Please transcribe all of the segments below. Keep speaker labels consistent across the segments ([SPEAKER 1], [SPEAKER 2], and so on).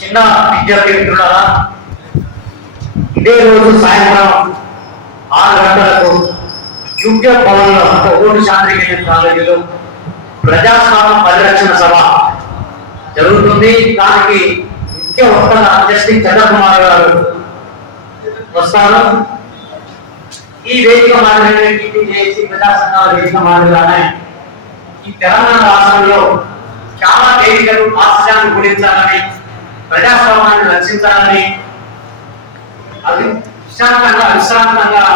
[SPEAKER 1] చిన్న విద్యార్థి మిత్రులారా ఇదే రోజు సాయంత్రం ఆరు గంటలకు యుగ్య భవన్లో ఓటు శాంతికేయ కాలేజీలో ప్రజాస్వామ్య పరిరక్షణ సభ జరుగుతుంది. దానికి ముఖ్య వక్తగా జస్టిస్ చంద్రకుమార్ గారు వస్తారు. ఈ వేదిక మాదిరిగానే టీపీజేసి ప్రజా సంఘాల వేదిక మాదిరిగానే ఈ తెలంగాణ రాష్ట్రంలో చాలా వేదికలు ఆశయాన్ని గురించాలని ప్రజాస్వామ్యాన్ని రక్షించాలని అది విశాంతంగా విశ్రాంతంగా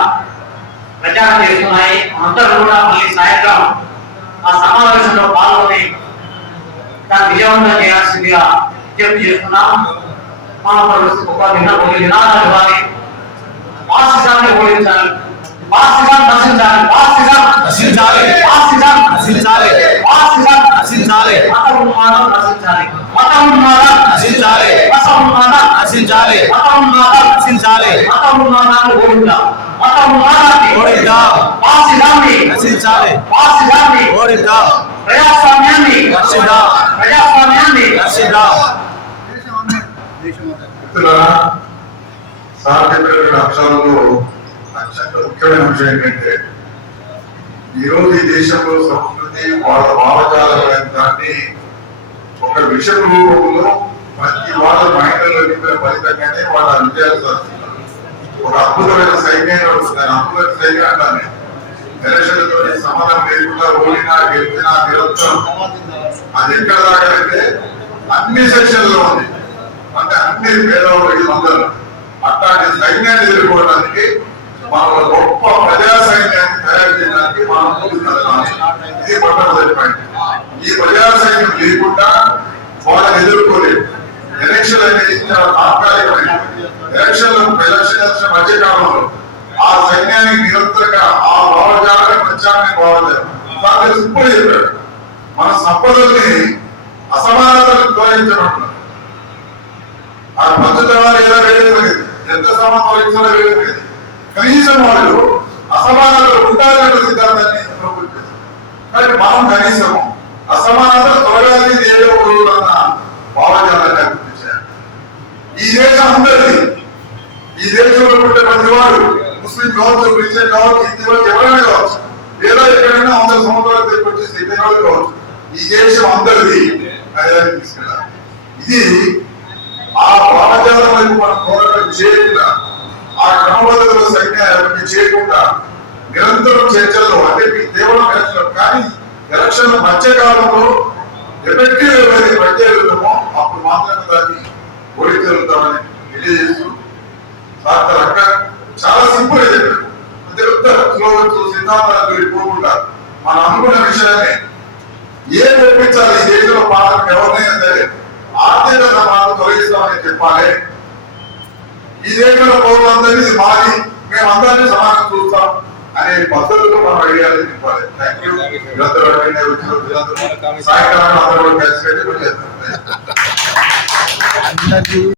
[SPEAKER 1] ప్రచారం చేస్తున్నాయి అందరూ కూడా మళ్ళీ సాయంత్రం ఆ సమావేశంలో పాల్గొని దాన్ని విజయవంతం చేయాల్సిందిగా విజ్ఞప్తి చేస్తున్నాం మా పరిస్థితి ఒక నిన్న ఒక నినాదాలు ఇవ్వాలి పాసిజాన్ని ఓడించాలి పాసిజాన్ నశించాలి పాసిజాన్
[SPEAKER 2] నశించాలి.
[SPEAKER 1] పాసిజాన్
[SPEAKER 2] నశించాలి.
[SPEAKER 1] పాసిజాన్
[SPEAKER 2] నశించాలి.
[SPEAKER 1] మత ఉన్మాదం నశించాలి మత ఉన్మాదం ఉన్మాదం
[SPEAKER 2] నశించాలి.
[SPEAKER 1] మత ప్రజాస్వామ్యాన్ని ప్రజాస్వామ్యాన్ని
[SPEAKER 3] సాధ్యమైన అంశాలలో అత్యంత ముఖ్యమైన అంశం ఏంటంటే ఈరోజు ఈ దేశంలో సంస్కృతి వాళ్ళ భావజాలమైన ప్రయత్నాన్ని ఒక విషయ రూపంలో వాళ్ళ మైండ్లో నింపిన ఫలితంగానే వాళ్ళ విజయాలు సాధిస్తున్నారు ఒక అద్భుతమైన సైన్యాన్ని వస్తున్నారు అద్భుతమైన సైన్యం అంటాను నిరక్షలతో సమాధానం లేకుండా ఓడినా గెలిచినా నిరంతరం అది ఎక్కడ దాకా అన్ని సెక్షన్లో ఉంది. అంటే అన్ని పేదవాళ్ళు అందరూ అట్లాంటి సైన్యాన్ని ఎదుర్కోవడానికి మన గొప్ప ప్రజా సైన్యాన్ని తయారు చేయడానికి మనం ముందు కదలాలి ఇది మొట్టమొదటి పాయింట్ ఈ ప్రజా సైన్యం ఎలక్షన్ అనేది చాలా తాత్కాలికమైన ఎలక్షన్ ఎలక్షన్ మధ్య కాలంలో ఆ సైన్యానికి నిరంతరంగా ఆ భావజాలని ప్రచారాన్ని భావజాలం ఇప్పుడు చెప్పాడు మన సంపదల్ని అసమానతలు తొలగించబడుతున్నారు ఆ పంచతరాలు ఎలా వేయలేదు ఎంత సమానం తొలగించాలో వేయలేదు కనీసం వాళ్ళు అసమానతలు ఉండాలనే సిద్ధాంతాన్ని కానీ మనం కనీసం అసమానతలు తొలగాలి ఏదో ఒక రోజు అన్న భావజాలాన్ని గుర్తించారు ఈ దేశం అందరిది ఈ దేశంలో పుట్టే ప్రతి వాడు ముస్లిం కావచ్చు క్రిస్టియన్ కావచ్చు హిందీ కావచ్చు ఎవరైనా కావచ్చు ఏదో ఎక్కడైనా వందల సంవత్సరాలు తెచ్చి సిద్ధి కావచ్చు ఈ దేశం అందరిది తీసుకెళ్ళాలి. ఇది ఆ భావజాలం వైపు మనం పోరాటం చేయకుండా ఆ క్రమబద్ధతలో సైన్యాన్ని చేయకుండా నిరంతరం చర్చల్లో అంటే మీ కేవలం ఎలక్షన్ కానీ ఎలక్షన్ మధ్యకాలంలో ఎఫెక్టివ్ ఏదైతే పనిచేయగలుగుతామో అప్పుడు మాత్రమే దాన్ని ఓడించగలుగుతామని తెలియజేస్తూ సార్ అక్క చాలా సింపుల్ చెప్పారు అంటే స్లోగన్స్ సిద్ధాంతాలు వెళ్ళిపోకుండా మనం అనుకున్న విషయాన్ని ఏ ఒప్పించాలి? ఈ దేశంలో పాలన ఎవరినైనా సరే ఆర్థిక సమానం తొలగిస్తామని చెప్పాలి. ఈ దేశంలో పౌరులందరినీ ఇది మాది మేమందరినీ సమానం చూస్తాం అనే పద్ధతిలో మనం అడిగాలని చెప్పాలి. థ్యాంక్ యూ వీళ్ళందరూ అడిగిన సాయంకాలం అందరూ కలిసి పెట్టి